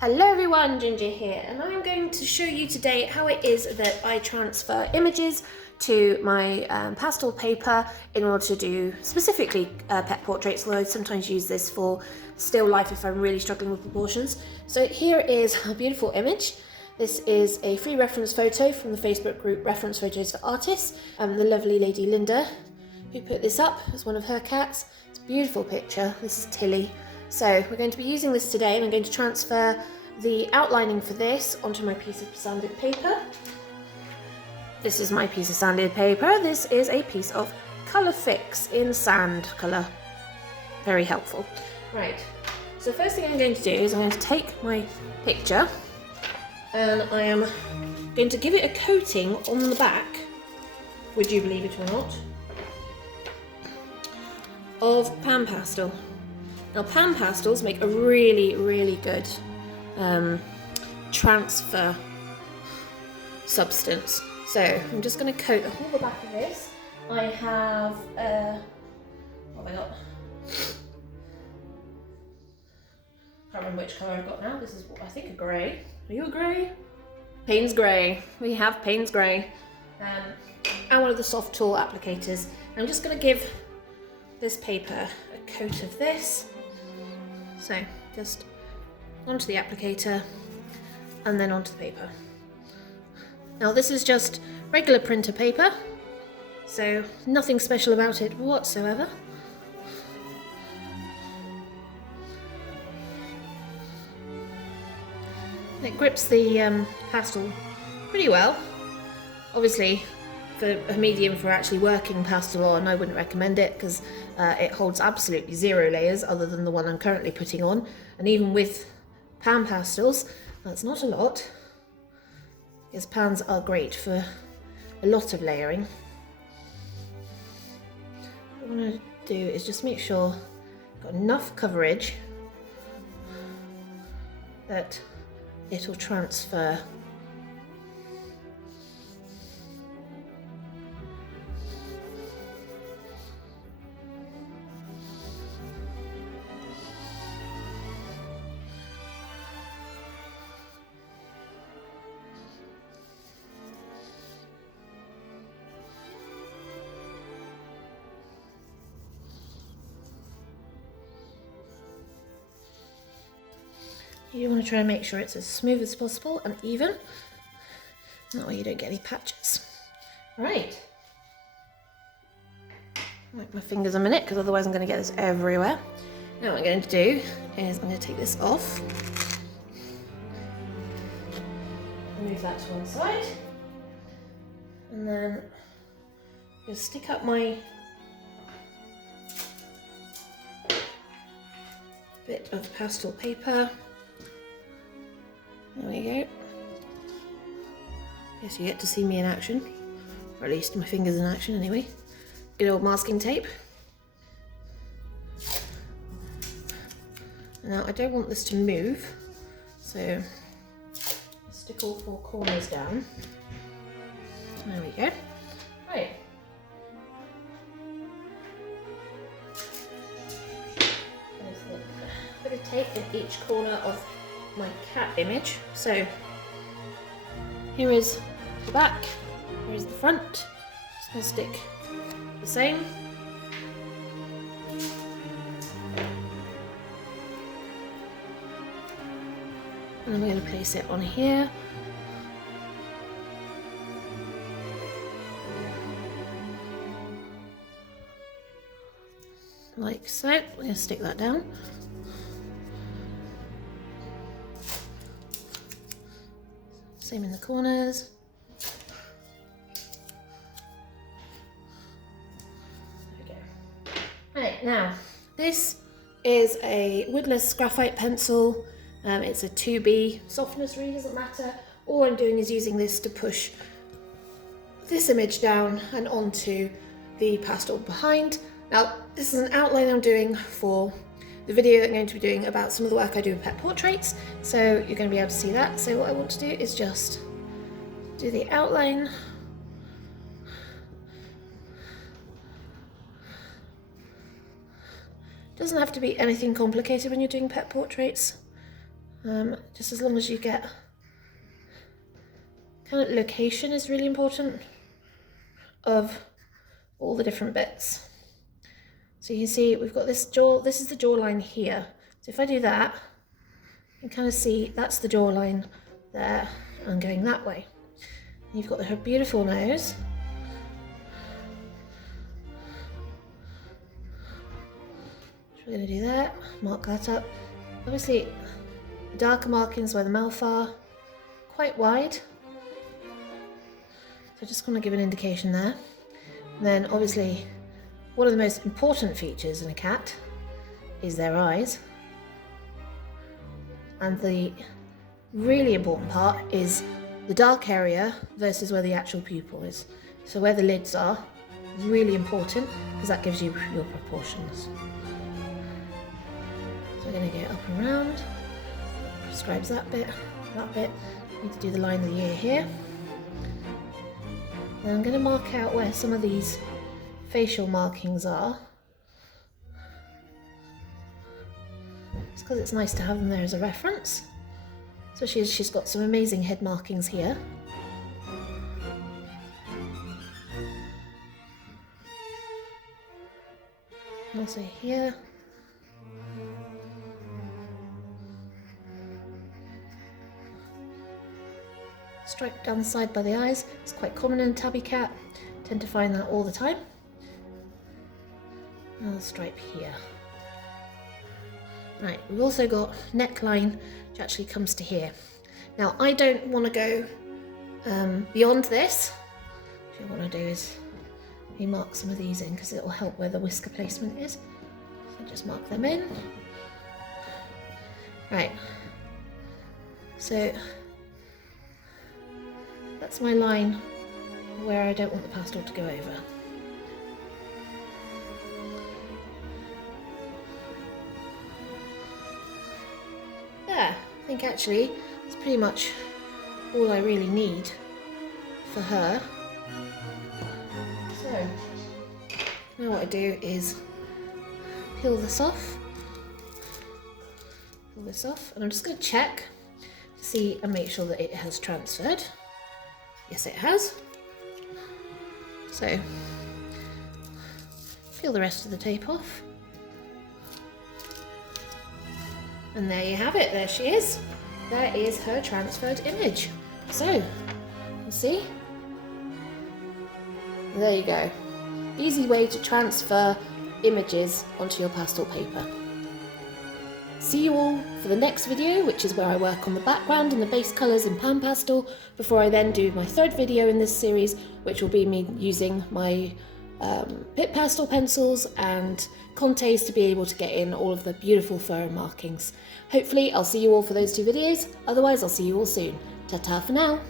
Hello everyone, Ginger here, and I'm going to show you today how it is that I transfer images to my pastel paper in order to do specifically pet portraits, although I sometimes use this for still life if I'm really struggling with proportions. So here is a beautiful image. This is a free reference photo from the Facebook group Reference Photos for Artists, the lovely lady Linda who put this up as one of her cats. It's a beautiful picture. This is Tilly. So we're going to be using this today, and I'm going to transfer the outlining for this onto my piece of sanded paper. This is my piece of sanded paper. This is a piece of colour fix in sand colour. Very helpful. Right, so first thing I'm going to do is I'm going to take my picture and I am going to give it a coating on the back, would you believe it or not, of pan pastel. Now, pan pastels make a really, really good transfer substance. So I'm just going to coat the whole back of this. I have, what have I got? Can't remember which colour I've got now. This is, I think, a grey. Are you a grey? Payne's grey. We have Payne's grey. And one of the soft tool applicators. I'm just going to give this paper a coat of this. So just onto the applicator and then onto the paper. Now this is just regular printer paper, so nothing special about it whatsoever. It grips the pastel pretty well. Obviously, for a medium for actually working pastel on, I wouldn't recommend it because it holds absolutely zero layers other than the one I'm currently putting on. And even with pan pastels, that's not a lot, because pans are great for a lot of layering. What I'm going to do is just make sure I've got enough coverage that it'll transfer. You want to try and make sure it's as smooth as possible and even. That way you don't get any patches. Right. Wipe my fingers a minute, because otherwise I'm going to get this everywhere. Now what I'm going to do is I'm going to take this off. Move that to one side. And then I'm going to stick up my bit of pastel paper. There we go. Yes, you get to see me in action, or at least my fingers in action anyway. Good old masking tape. Now I don't want this to move, so stick all four corners down. There we go. Right. There's a bit of tape in each corner of my cat image. So here is the back, here is the front. Just going to stick the same. And then we're going to place it on here. Like so. We're going to stick that down. Same in the corners. There we go. Right, now this is a woodless graphite pencil. It's a 2B softness, really doesn't matter. All I'm doing is using this to push this image down and onto the pastel behind. Now this is an outline I'm doing for the video I'm going to be doing about some of the work I do with pet portraits, so you're going to be able to see that. So what I want to do is just do the outline. Doesn't have to be anything complicated when you're doing pet portraits. Just as long as you get kind of location is really important of all the different bits. So you can see we've got this jaw, this is the jawline here. So if I do that, you can kind of see that's the jawline there and going that way. And you've got her beautiful nose. So we're going to do that, mark that up. Obviously, the darker markings where the mouth are, quite wide. So I just want to give an indication there. And then obviously, one of the most important features in a cat is their eyes. And the really important part is the dark area versus where the actual pupil is. So where the lids are, really important because that gives you your proportions. So we're going to go up and around, prescribes that bit. Need to do the line of the ear here. Then I'm going to mark out where some of these facial markings are. It's because it's nice to have them there as a reference. So she's got some amazing head markings here. And also here. Stripe down the side by the eyes. It's quite common in a tabby cat. Tend to find that all the time. Another stripe here. Right, we've also got neckline which actually comes to here. Now I don't want to go beyond this. What I want to do is mark some of these in because it will help where the whisker placement is. So just mark them in. Right, so that's my line where I don't want the pastel to go over. Yeah, I think actually it's pretty much all I really need for her. So now what I do is peel this off, and I'm just going to check to see and make sure that it has transferred. Yes, it has. So peel the rest of the tape off. And there you have it, there she is. There is her transferred image. So, you see? There you go. Easy way to transfer images onto your pastel paper. See you all for the next video, which is where I work on the background and the base colours in pan pastel, before I then do my third video in this series, which will be me using my Pitt pastel pencils and Contes to be able to get in all of the beautiful fur markings. Hopefully I'll see you all for those two videos, otherwise I'll see you all soon. Ta-ta for now!